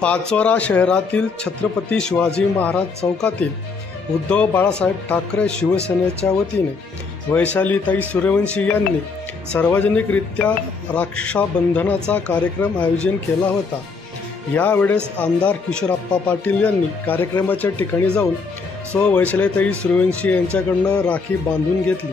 पाचोरा शहरातील छत्रपती शिवाजी महाराज चौकातील उद्धव बाळासाहेब ठाकरे शिवसेनेच्या वतीने वैशालीताई सूर्यवंशी यांनी सार्वजनिकरित्या रक्षाबंधनाचा कार्यक्रम आयोजन केला होता। यावेळेस आमदार किशोरप्पा पाटील यांनी कार्यक्रमाच्या ठिकाणी जाऊन वैशालीताई सूर्यवंशी यांच्याकडून राखी बांधून घेतली।